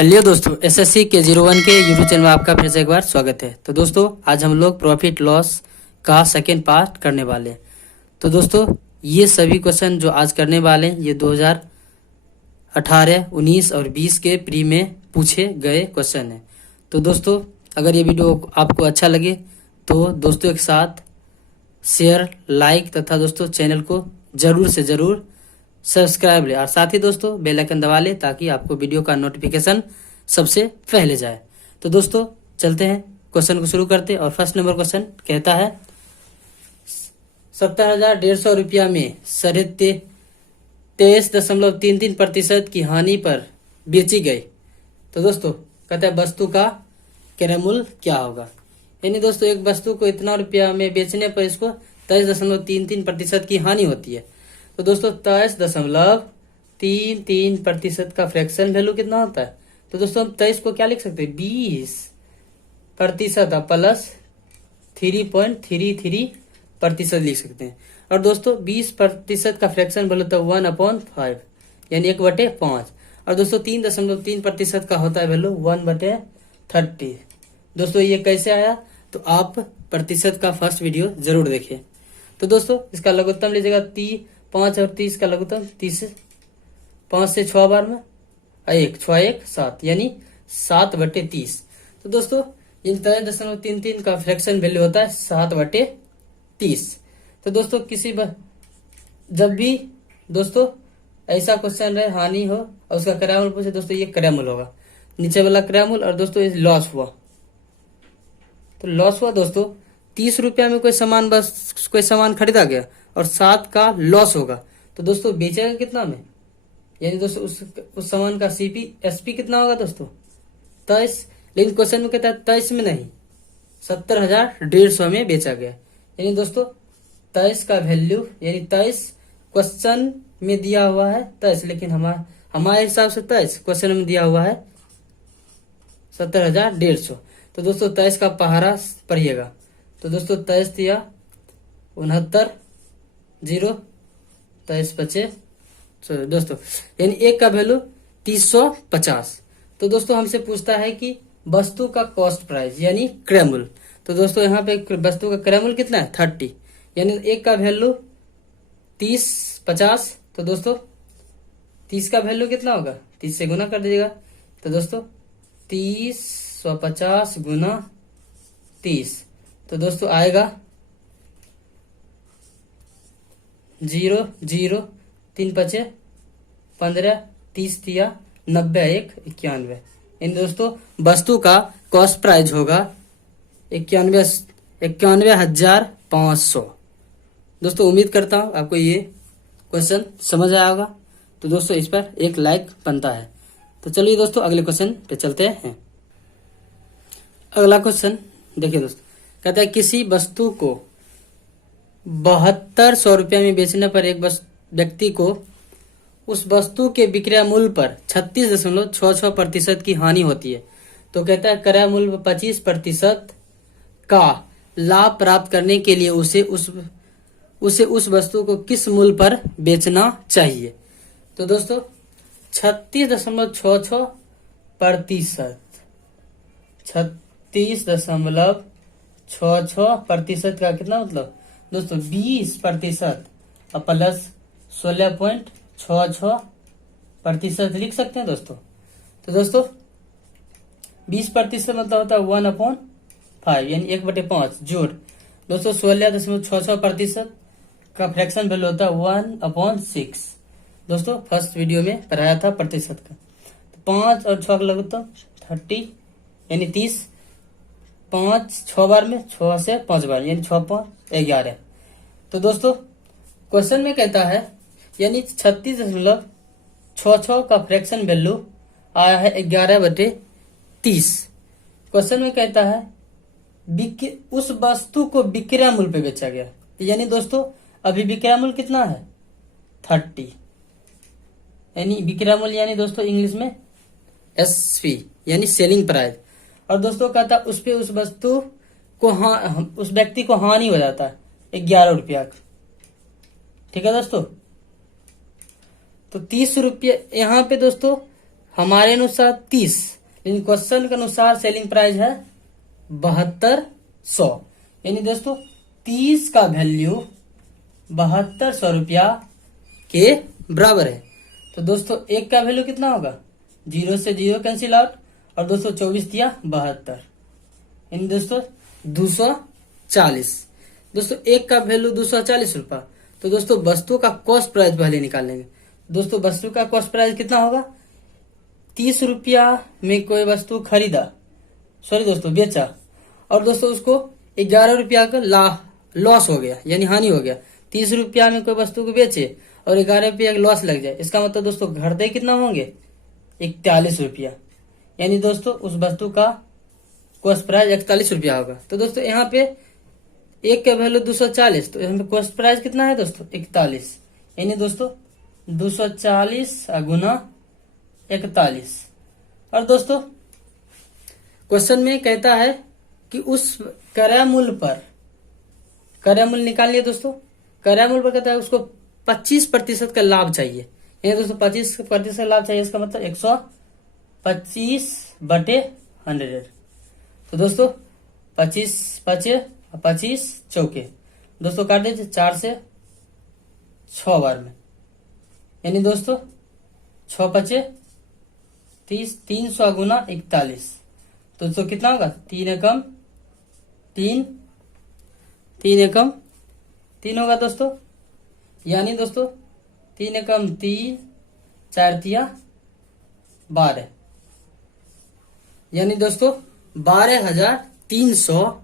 Hello दोस्तों, SSC के 01 के यूट्यूब चैनल में आपका फिर से एक बार स्वागत है। तो दोस्तों आज हम लोग प्रॉफिट लॉस का सेकेंड पार्ट करने वाले हैं। तो दोस्तों ये सभी क्वेश्चन जो आज करने वाले हैं ये 2018, 19 और 20 के प्री में पूछे गए क्वेश्चन हैं। तो दोस्तों अगर ये वीडियो आपको अच्छा लगे तो दोस्तों के साथ शेयर, लाइक तथा दोस्तों चैनल को जरूर से जरूर सब्सक्राइब ले और साथ ही दोस्तों बेल आइकन दबा ले ताकि आपको वीडियो का नोटिफिकेशन सबसे पहले जाए। तो दोस्तों चलते हैं क्वेश्चन को शुरू करते हैं। और फर्स्ट नंबर क्वेश्चन कहता है 70,150 रुपया में 23.33% की हानि पर बेची गई। तो दोस्तों कहता है वस्तु का क्रय मूल्य क्या होगा। यानी दोस्तों एक वस्तु को इतना रुपया में बेचने पर इसको 23.33% की हानि होती है। तो दोस्तों 23.33% का फ्रैक्शन वैल्यू कितना होता है। तो दोस्तों हम 23 को क्या लिख सकते हैं 20% प्लस 3.33% लिख सकते हैं। और दोस्तों 20% का फ्रैक्शन वैल्यू होता है 1/5 यानी 1/5। और दोस्तों 3.3% का होता है वैल्यू 1/30। दोस्तों ये कैसे आया तो आप प्रतिशत का फर्स्ट वीडियो जरूर देखिए। तो दोस्तों इसका लघुत्तम लीजिएगा 5 और 30 का लघुत्तम 30, 5 से 6 बार में 1, 6 1 7 यानी 7/30। तो दोस्तों 23.33 का फ्रैक्शन वैल्यू होता है 7/30। तो दोस्तों जब भी दोस्तों ऐसा क्वेश्चन रहे हानि हो और उसका क्रय मूल्य पूछे दोस्तों ये क्रय मूल्य होगा, नीचे वाला क्रय मूल्य। और दोस्तों ये लॉस हुआ तो लॉस हुआ दोस्तों 30 रुपया में कोई सामान खरीदा गया और 7 का लॉस होगा। तो दोस्तों बेचेगा कितना में, यानी दोस्तों उस सामान का एसपी कितना होगा दोस्तों 23। लेकिन क्वेश्चन में कहता है 23 में नहीं 70,150 में बेचा गया। यानी दोस्तों 23 का वैल्यू यानी 23 क्वेश्चन में दिया हुआ है 23, लेकिन हमारे हिसाब से 23 क्वेश्चन में दिया हुआ है 70,150। तो दोस्तों 23 का पहाड़ा पढ़िएगा। तो दोस्तों 23 दिया 69 0 23 बचे दोस्तों यानी एक का वैल्यू 350। तो दोस्तों हमसे पूछता है कि वस्तु का कॉस्ट प्राइस यानी क्रय मूल्य। तो दोस्तों यहाँ पे वस्तु का क्रय मूल्य कितना है 30, यानी एक का वैल्यू 30 50। तो दोस्तों 30 का वैल्यू कितना होगा 30 से गुना कर दीजिएगा। तो दोस्तों 30/50 गुना 30। तो दोस्तों आएगा 0 0 3 5 15 30 दिया 90 1 91। इन दोस्तों वस्तु का कॉस्ट प्राइस होगा 91,500। दोस्तों उम्मीद करता हूं आपको ये क्वेश्चन समझ आया होगा। तो दोस्तों इस पर एक लाइक बनता है। तो चलिए दोस्तों अगले क्वेश्चन पे चलते हैं। अगला क्वेश्चन देखिए दोस्तों कहता है किसी वस्तु को 7200 रुपया में बेचने पर एक व्यक्ति को उस वस्तु के विक्रय मूल्य पर 36.66% की हानि होती है। तो कहता है क्रय मूल्य 25% का लाभ प्राप्त करने के लिए उसे उस वस्तु को किस मूल्य पर बेचना चाहिए। तो दोस्तों 36.66%, 36.66% का कितना मतलब दोस्तों 20% और प्लस 16.66% लिख सकते हैं दोस्तों। तो दोस्तों 20% मतलब होता है 1/5 यानी 1/5 जोड़ दोस्तों 16.66% का फ्रैक्शन वैल्यू होता है 1/6। दोस्तों फर्स्ट वीडियो में पढ़ाया था प्रतिशत का। तो 5 और 6 का लघुत्तम 30 यानी 30, 5 6 बार में 6 से 5 बार यानी 6 5 11। तो दोस्तों क्वेश्चन में कहता है यानी 36.66 का फ्रैक्शन वैल्यू आया है 11/30। क्वेश्चन में कहता है उस वस्तु को विक्रय मूल्य पे बेचा गया। यानी दोस्तों अभी विक्रय मूल्य कितना है 30, यानी विक्रय मूल्य यानी दोस्तों इंग्लिश में एसपी यानी सेलिंग प्राइस। और दोस्तों कहता है उस वस्तु को उस व्यक्ति को हानि हो जाता है 11 रुपया। ठीक है दोस्तों। तो 30 रुपये यहाँ पे दोस्तों हमारे अनुसार 30, लेकिन क्वेश्चन के अनुसार सेलिंग प्राइस है 7200। यानी दोस्तों 30 का वैल्यू 7200 रुपया के बराबर है। तो दोस्तों एक का वैल्यू कितना होगा, 0 से 0 कैंसिल आउट, और दोस्तों 24 दिया 72, यानी दोस्तों 240। दोस्तों एक का वैल्यू 240 रुपया। तो दोस्तों वस्तु का कॉस्ट प्राइस पहले निकालेंगे। दोस्तों वस्तु का कॉस्ट प्राइस कितना होगा, 30 रुपया में कोई वस्तु खरीदा, सॉरी दोस्तों बेचा, और दोस्तों उसको 11 रुपया का लॉस हो गया, यानी हानि हो गया। 30 रुपया में कोई वस्तु को बेचे और 11 रुपया का लॉस लग जाए, इसका मतलब दोस्तों घटते कितना होंगे, 41 रुपया। यानी दोस्तों उस वस्तु का कॉस्ट प्राइस 41 रुपया होगा। तो दोस्तों यहाँ पे एक का वैल्यू 240, तो यहाँ पे कॉस्ट प्राइस कितना है दोस्तों, 41। यानी दोस्तों 240 गुना 41। और दोस्तों क्वेश्चन में कहता है कि उस क्रय मूल्य पर, क्रय मूल्य निकाल लिया दोस्तों, क्रय मूल्य पर कहता है उसको 25% का लाभ चाहिए। यानी दोस्तों 25% लाभ चाहिए, इसका मतलब 125/100। तो दोस्तों 25 पचे 25 चौके, दोस्तों काट दीजिए 4 से 6 बार में, यानी दोस्तों 6 पचे 30, 300 गुना 41। तो दोस्तों कितना होगा, 3 एकम 3, 3 एकम 3 होगा दोस्तों। यानी दोस्तों 3 एकम 3, 4 तिया 12, यानी दोस्तों 12,300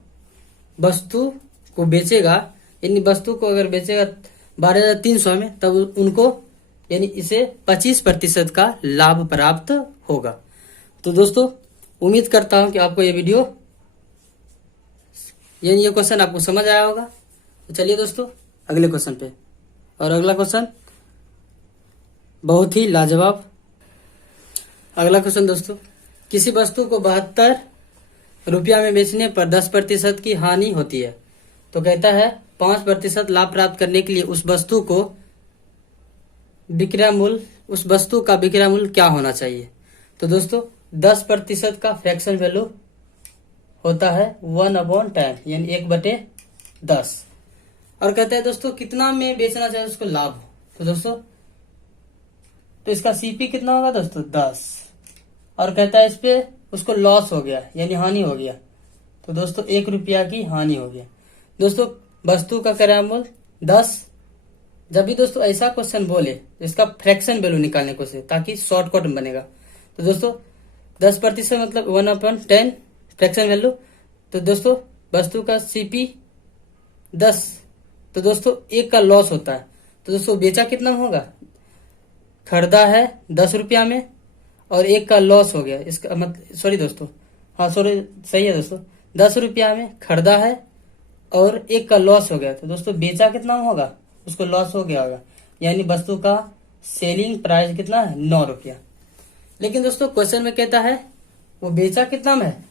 वस्तु को बेचेगा। यानी वस्तु को अगर बेचेगा 12,300 में, तब उनको यानी इसे 25% का लाभ प्राप्त होगा। तो दोस्तों उम्मीद करता हूं कि आपको ये वीडियो यानी ये क्वेश्चन आपको समझ आया होगा। तो चलिए दोस्तों अगले क्वेश्चन पे। और अगला क्वेश्चन बहुत ही लाजवाब। अगला क्वेश्चन दोस्तों, किसी वस्तु को 72 रुपया में बेचने पर 10% की हानि होती है। तो कहता है 5% लाभ प्राप्त करने के लिए उस वस्तु का विक्रय मूल्य क्या होना चाहिए। तो दोस्तों 10% का फ्रैक्शन वैल्यू होता है 1/10, यानी 1/10। और कहता है दोस्तों कितना में बेचना चाहिए उसको लाभ हो। तो दोस्तों तो इसका सीपी कितना होगा दोस्तों, 10। और कहता है इस पे उसको लॉस हो गया, यानी हानि हो गया। तो दोस्तों 1 रुपया की हानि हो गया। दोस्तों वस्तु का क्रय मूल्य 10। जब भी दोस्तों ऐसा क्वेश्चन बोले इसका फ्रैक्शन वैल्यू निकालने को से, ताकि शॉर्टकट बनेगा। तो दोस्तों 10% मतलब 1/10 फ्रैक्शन वैल्यू। तो दोस्तों वस्तु का सीपी 10। तो दोस्तों 1 का लॉस होता है। तो दोस्तों बेचा कितना होगा, खरीदा है 10 रुपया में और 1 का लॉस हो गया, इसका मतलब सॉरी दोस्तों, हाँ सॉरी सही है दोस्तों, 10 रुपया में खरीदा है और 1 का लॉस हो गया। तो दोस्तों बेचा कितना होगा, उसको लॉस हो गया होगा। यानी वस्तु का सेलिंग प्राइस कितना है, 9 रुपया। लेकिन दोस्तों क्वेश्चन में कहता है वो बेचा कितना में है,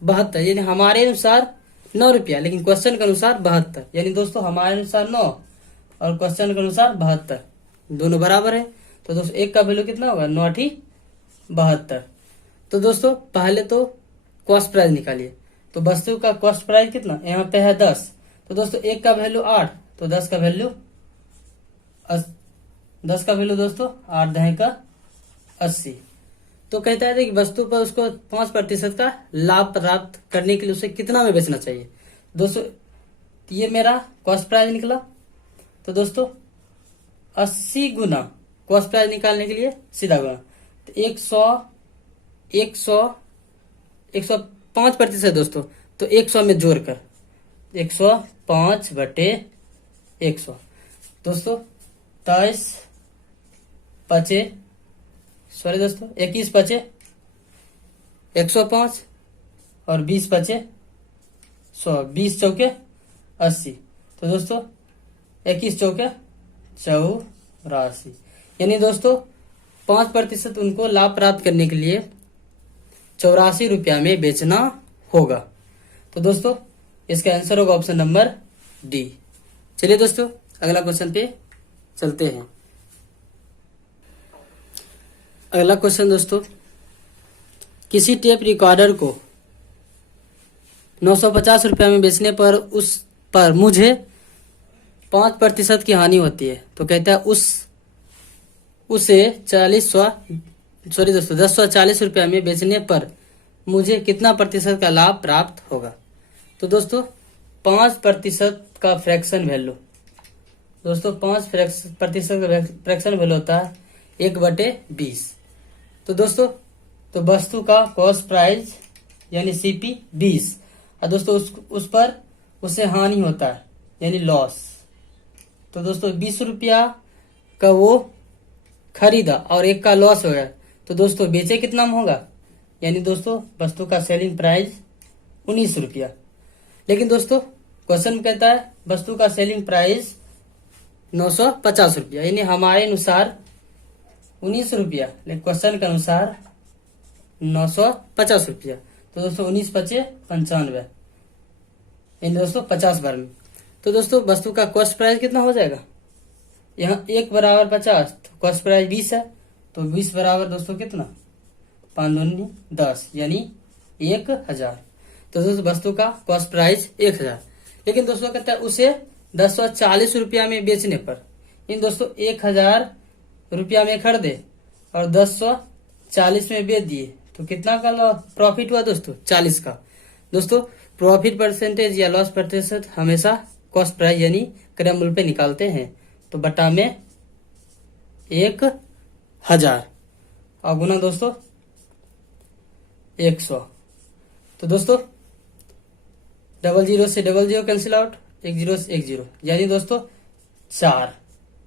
72। यानी हमारे अनुसार 9 रुपया, लेकिन क्वेश्चन के अनुसार 72। यानी दोस्तों हमारे अनुसार 9 और क्वेश्चन के अनुसार 72, दोनों बराबर है। तो दोस्तों 1 का वैल्यू कितना होगा, 9 72। तो दोस्तों पहले तो कॉस्ट प्राइस निकालिए। तो वस्तु का कॉस्ट प्राइस कितना, यहाँ पे है 10। तो दोस्तों 1 का वैल्यू 8, तो 10 का वैल्यू 10 का वैल्यू दोस्तों 8 का 80। तो कहता है कि वस्तु पर उसको 5% का लाभ प्राप्त करने के लिए उसे कितना में बेचना चाहिए। दोस्तों ये मेरा कॉस्ट प्राइस निकला। तो दोस्तों 80 गुना कॉस्ट प्राइस निकालने के लिए सीधा गुना, तो 105% दोस्तों। तो 100 में जोड़कर 105/100 दोस्तों 23 पचे सॉरी दोस्तों 21 पचे 105 और 20 पचे 100, 20 चौके 80। तो दोस्तों 21 चौके 84। यानी दोस्तों 5% उनको लाभ प्राप्त करने के लिए 84 रुपया में बेचना होगा। तो दोस्तों इसका आंसर होगा ऑप्शन नंबर डी। चलिए दोस्तों अगला क्वेश्चन पे चलते हैं। अगला क्वेश्चन दोस्तों, किसी टेप रिकॉर्डर को 950 रुपया में बेचने पर उस पर मुझे 5% की हानि होती है। तो कहता है उसे 10 रुपया में बेचने पर मुझे कितना प्रतिशत का लाभ प्राप्त होगा। तो दोस्तों 5% का फ्रैक्शन वैल्यू, दोस्तों 5% का फ्रैक्शन वैल्यू होता है 1/20। तो दोस्तों तो वस्तु का कॉस्ट प्राइस यानी सीपी 20 और दोस्तों उस पर उसे हानि होता है यानी लॉस। तो दोस्तों 20 रुपया का वो खरीदा और 1 का लॉस हो गया, तो दोस्तों बेचे कितना में होगा, यानी दोस्तों वस्तु का सेलिंग प्राइस 19 रुपया। लेकिन दोस्तों क्वेश्चन कहता है वस्तु का सेलिंग प्राइस 950 रुपया, यानी हमारे अनुसार 19 रुपया, लेकिन क्वेश्चन के अनुसार 950 रुपया। तो दोस्तों 19 पचे 95, यानी दोस्तों 50 बार में। तो दोस्तों वस्तु का कॉस्ट प्राइस कितना हो जाएगा, यहाँ 1 बराबर 50, तो कॉस्ट प्राइस 20 है, तो 20 बराबर दोस्तों कितना 5 दूनी 10 यानी 1000। तो दोस्तों वस्तु का कॉस्ट प्राइस 1000। लेकिन दोस्तों कहता है उसे 1040 रुपया में बेचने पर, इन दोस्तों 1000 रुपया में खरीदे और 1040 में बेच दिए, तो कितना का प्रॉफिट हुआ दोस्तों 40 का। दोस्तों प्रॉफिट परसेंटेज या लॉस प्रतिशत हमेशा कॉस्ट प्राइस यानी क्रय मूल्य पे निकालते हैं, तो बटा में 1000 और गुना दोस्तों 100। तो दोस्तों 00 से 00 कैंसिल आउट, 10 से 10, यानी दोस्तों 4,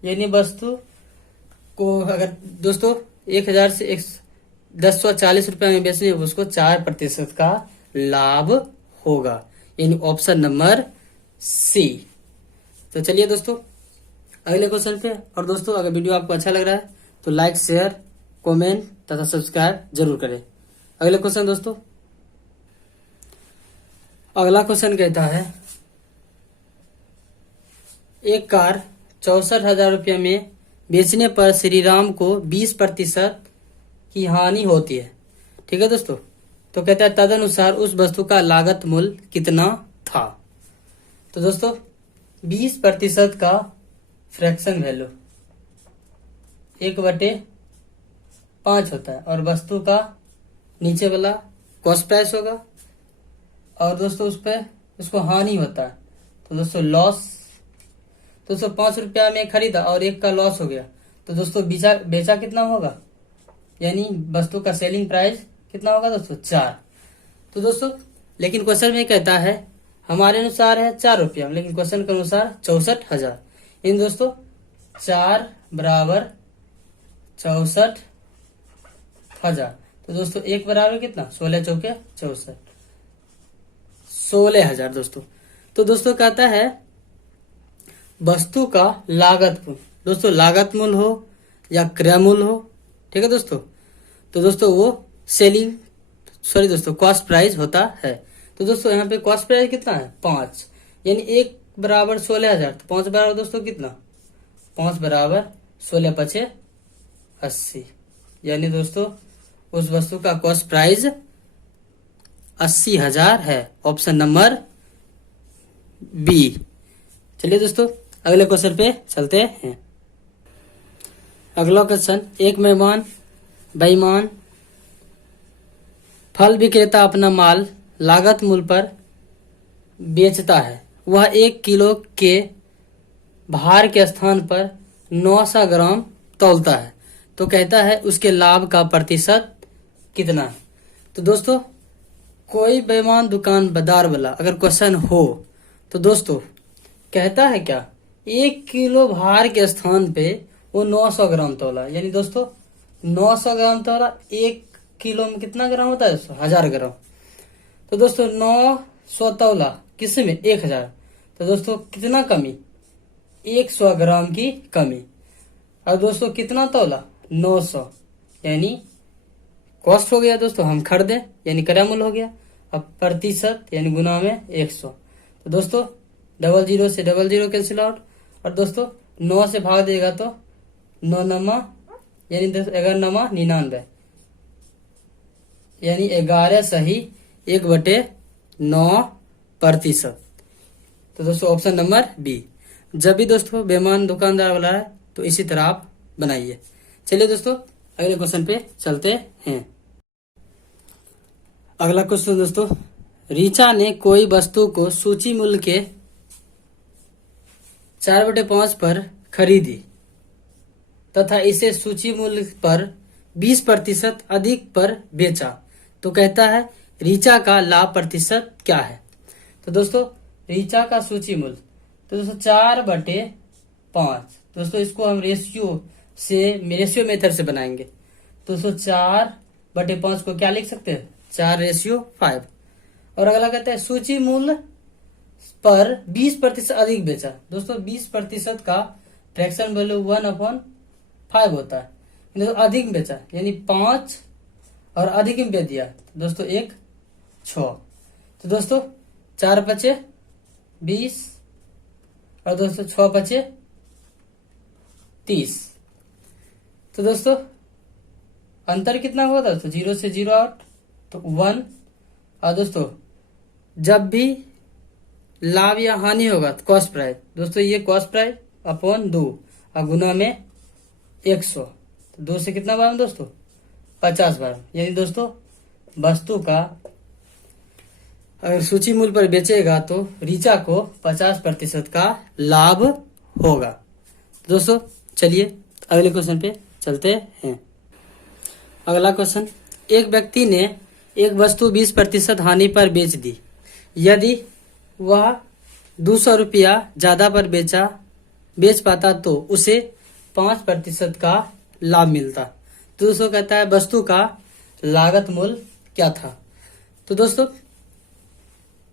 यानी वस्तु को अगर दोस्तों 1000 से 1040 रुपया में बेचने उसको 4% का लाभ होगा, यानी ऑप्शन नंबर सी। तो चलिए दोस्तों अगले क्वेश्चन पे। और दोस्तों अगर वीडियो आपको अच्छा लग रहा है तो लाइक शेयर कमेंट तथा सब्सक्राइब जरूर करें। अगले क्वेश्चन दोस्तों, अगला क्वेश्चन कहता है एक कार 64,000 रुपया में बेचने पर श्री राम को 20% की हानि होती है। ठीक है दोस्तों, तो कहता है तदनुसार उस वस्तु का लागत मूल्य कितना था। तो दोस्तों 20% का फ्रैक्शन वैल्यू 1/5 होता है और वस्तु का नीचे वाला कॉस्ट प्राइस होगा और दोस्तों उस पर उसको हानि होता है, तो दोस्तों लॉस। दोस्तों 5 रुपया में खरीदा और 1 का लॉस हो गया, तो दोस्तों बेचा कितना होगा, यानी वस्तु का सेलिंग प्राइस कितना होगा दोस्तों 4। तो दोस्तों लेकिन क्वेश्चन में कहता है हमारे अनुसार है 4 रुपया, लेकिन क्वेश्चन के अनुसार 64,000, इन दोस्तों 4 बराबर 64,000। तो दोस्तों 1 बराबर कितना 16 चौके 64, 16,000 दोस्तों। तो दोस्तों कहता है वस्तु का लागत मूल्य, दोस्तों लागत मूल्य हो या क्रय मूल्य हो, ठीक है दोस्तों, तो दोस्तों वो दोस्तों कॉस्ट प्राइस होता है। तो दोस्तों यहाँ पे कॉस्ट प्राइस कितना है 5, यानी 1 बराबर 16,000, तो 5 बराबर दोस्तों कितना 5 बराबर 16 पचे 80, यानी दोस्तों उस वस्तु का कॉस्ट प्राइस 80,000 है, ऑप्शन नंबर बी। चलिए दोस्तों अगले क्वेश्चन पे चलते हैं। अगला क्वेश्चन, एक मेहमान बेईमान फल विक्रेता अपना माल लागत मूल्य पर बेचता है। वह 1 किलो के भार के स्थान पर 900 ग्राम तौलता है, तो कहता है उसके लाभ का प्रतिशत कितना है। तो दोस्तों कोई बेईमान दुकानदार वाला अगर क्वेश्चन हो तो दोस्तों कहता है क्या 1 किलो भार के स्थान पे वो 900 ग्राम तौला, यानी दोस्तों 900 ग्राम तौला, 1 किलो में कितना ग्राम होता है दोस्तों 1000 ग्राम। तो दोस्तों 900 तौला किस में 1000, तो दोस्तों कितना कमी 100 ग्राम की कमी। और दोस्तों कितना तौला 900, यानी कॉस्ट हो गया दोस्तों हम खरीदे यानी क्रय मूल्य हो गया, अब प्रतिशत यानी गुना में 100। तो दोस्तों 00 से 00 कैंसिल आउट और दोस्तों 9 से भाग देगा तो 9 नमा यानी 11 99, यानी 11 सही 1/9%। तो दोस्तों ऑप्शन नंबर बी। जब भी दोस्तों बेईमान दुकानदार वाला है तो इसी तरह आप बनाइए। चलिए दोस्तों अगले क्वेश्चन पे चलते हैं। अगला क्वेश्चन दोस्तों, रीचा ने कोई वस्तु को सूची मूल्य के 4/5 पर खरीदी तथा इसे सूची मूल्य पर 20% अधिक पर बेचा, तो कहता है रीचा का लाभ प्रतिशत क्या है। तो दोस्तों रीचा का सूची मूल्य, तो दोस्तों 4/5, दोस्तों इसको हम रेशियो मेथड से बनाएंगे। तो दोस्तों 4/5 को क्या लिख सकते हैं, 4:5। और अगला कहता है सूची मूल्य पर 20% अधिक बेचा। दोस्तों 20% का फ्रैक्शन वैल्यू 1/5 होता है। दोस्तों अधिक बेचा यानी 5 और अधिक में बेच दिया तो दोस्तों 6। तो दोस्तों 4×5 20 और दोस्तों 6×5 30। तो दोस्तों अंतर कितना हुआ था दोस्तों, 0 से 0 आउट तो 1। और दोस्तों जब भी लाभ या हानि होगा तो कॉस्ट प्राइस, दोस्तों ये कॉस्ट प्राइस अपॉन 2 और गुना में 100, तो 2 से कितना बार दोस्तों 50 बार। यानी दोस्तों वस्तु का अगर सूची मूल्य पर बेचेगा तो रीचा को 50% का लाभ होगा। दोस्तों चलिए अगले क्वेश्चन पे चलते हैं। अगला क्वेश्चन, एक व्यक्ति ने एक वस्तु 20% हानि पर बेच दी। यदि वह 200 रुपया ज्यादा पर बेच पाता तो उसे 5% का लाभ मिलता। तो दोस्तों कहता है वस्तु का लागत मूल्य क्या था। तो दोस्तों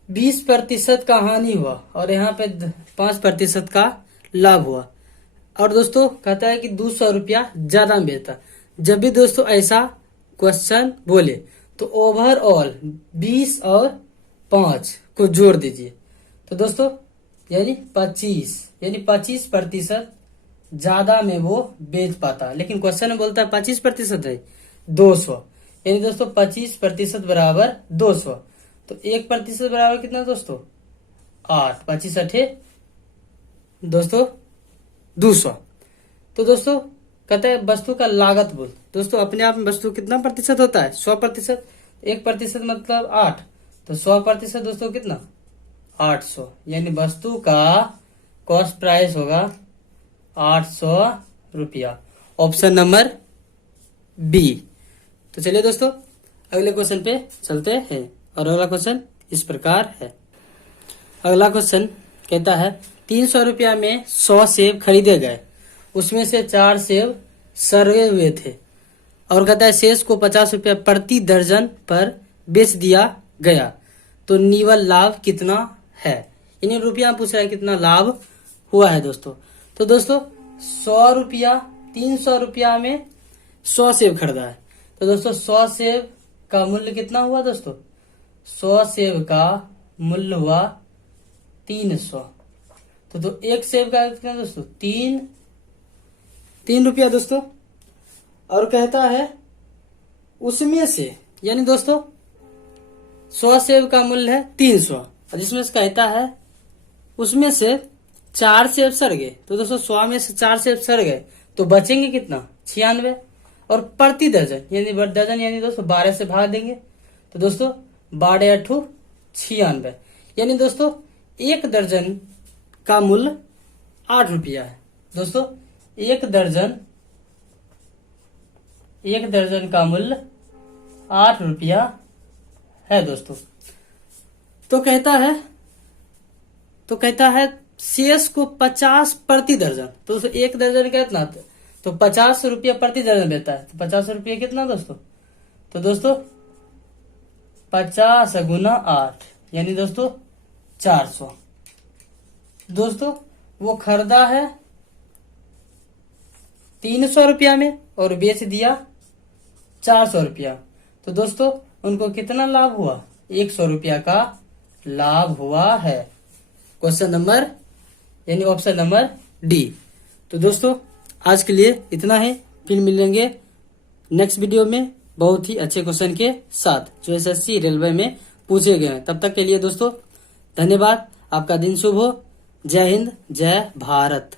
20% का हानि हुआ और यहाँ पे 5% का लाभ हुआ। और दोस्तों कहता है कि 200 रुपया ज्यादा में बेचता। जब भी दोस्तों ऐसा क्वेश्चन बोले तो ओवरऑल 20 और 5 को जोड़ दीजिए। तो दोस्तों यानी 25% ज्यादा में वो बेच पाता। लेकिन क्वेश्चन में बोलता है 25% है 200, यानी दोस्तों 25% बराबर 200। तो 1% बराबर कितना दोस्तों 8, 25 8 दोस्तों 200। तो दोस्तों कहते हैं वस्तु का लागत मूल्य। दोस्तों अपने आप में वस्तु कितना प्रतिशत होता है 100%, 1% मतलब 8, तो 100% दोस्तों कितना 800। यानी वस्तु का कॉस्ट प्राइस होगा 800 रुपया। Option number B. तो चलिए दोस्तों अगले क्वेश्चन पे चलते हैं। और अगला क्वेश्चन इस प्रकार है। अगला क्वेश्चन कहता है 300 रुपया में 100 सेब खरीदे गए, उसमें से 4 सेब सड़े हुए थे और कहता है शेष को 50 रुपया प्रति दर्जन पर बेच दिया गया, तो निवल लाभ कितना है। यानी रुपया पूछ रहा है कितना लाभ हुआ है दोस्तों। तो दोस्तों 100 रुपया 300 रुपया में 100 सेब खरीदा है। तो दोस्तों 100 सेब का मूल्य कितना हुआ दोस्तों, 100 सेब का मूल्य हुआ 300। तो एक सेब का कितना दोस्तों 3 रुपया दोस्तों। और कहता है उसमें से, यानी दोस्तों 100 सेब का मूल्य है 300 और जिसमें से कहता है उसमें से 4 सेब सड़ गए। तो दोस्तों 100 में से 4 सेब सड़ गए तो बचेंगे कितना 96। और प्रति दर्जन यानी दर्जन यानी दोस्तों 12 से भाग देंगे। तो दोस्तों 12 8 96, यानी दोस्तों एक दर्जन का मूल्य 8 रुपया है। दोस्तों एक दर्जन का मूल्य 8 रुपया है दोस्तों। तो कहता है शेष को 50 प्रति दर्जन। तो दोस्तों एक दर्जन कितना, तो 50 रुपया प्रति दर्जन देता है। तो 50 रुपया कितना दोस्तों, तो दोस्तों 50 गुना 8 यानी दोस्तों 400। दोस्तों वो खरीदा है 300 रुपया में और बेच दिया 400 रुपया। तो दोस्तों उनको कितना लाभ हुआ, 100 रुपया का लाभ हुआ है। क्वेश्चन नंबर यानी ऑप्शन नंबर डी। तो दोस्तों आज के लिए इतना है। फिर मिलेंगे नेक्स्ट वीडियो में बहुत ही अच्छे क्वेश्चन के साथ जो एसएससी रेलवे में पूछे गए हैं। तब तक के लिए दोस्तों धन्यवाद। आपका दिन शुभ हो। जय हिंद, जय भारत।